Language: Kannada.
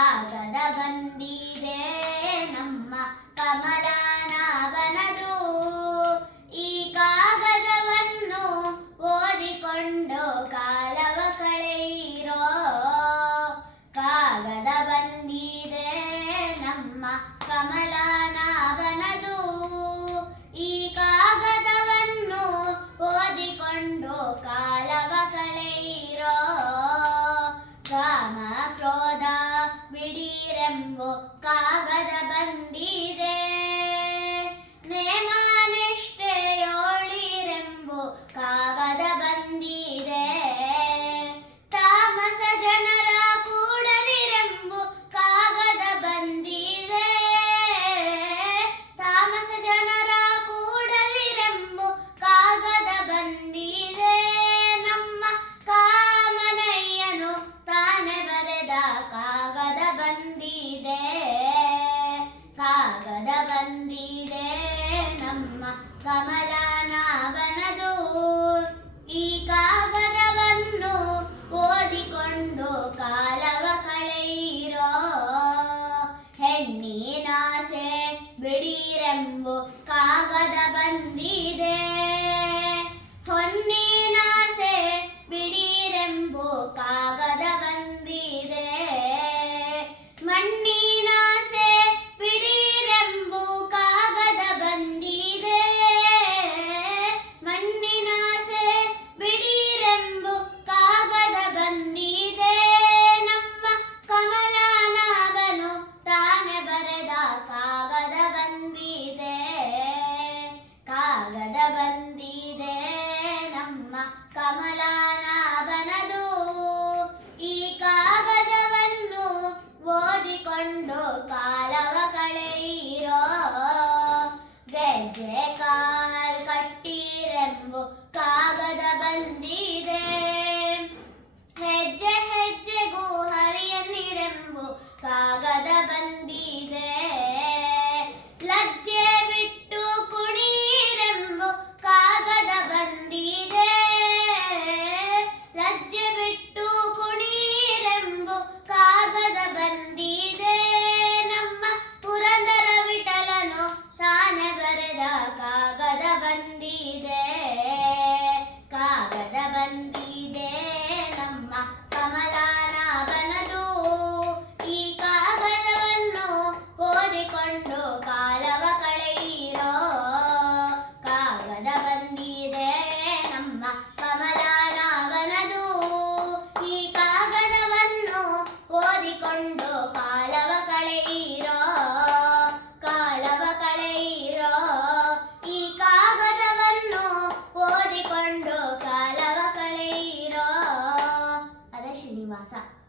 ಕಾಗದ ಬಂದಿದೆ ನಮ್ಮ ಕಮಲಾನಾಭನದು ಈ ಕಾಗದವನ್ನು ಓದಿಕೊಂಡು ಕಾಲವ ಕಳೆಯಿರೋ. ಕಾಗದ ಬಂದಿದೆ ನಮ್ಮ ಕಮಲಾನಾಭನದು boca. ಕಮಲಾನಾಭನದು. ಈ ಕಾಗದವನ್ನು ಓದಿಕೊಂಡು ಕಾಲವ ಕಳೆಯಿರೋ ಹೆಣ್ಣಿನಾಸೆ ಬಿಡಿರೆಂಬು Jack. さい。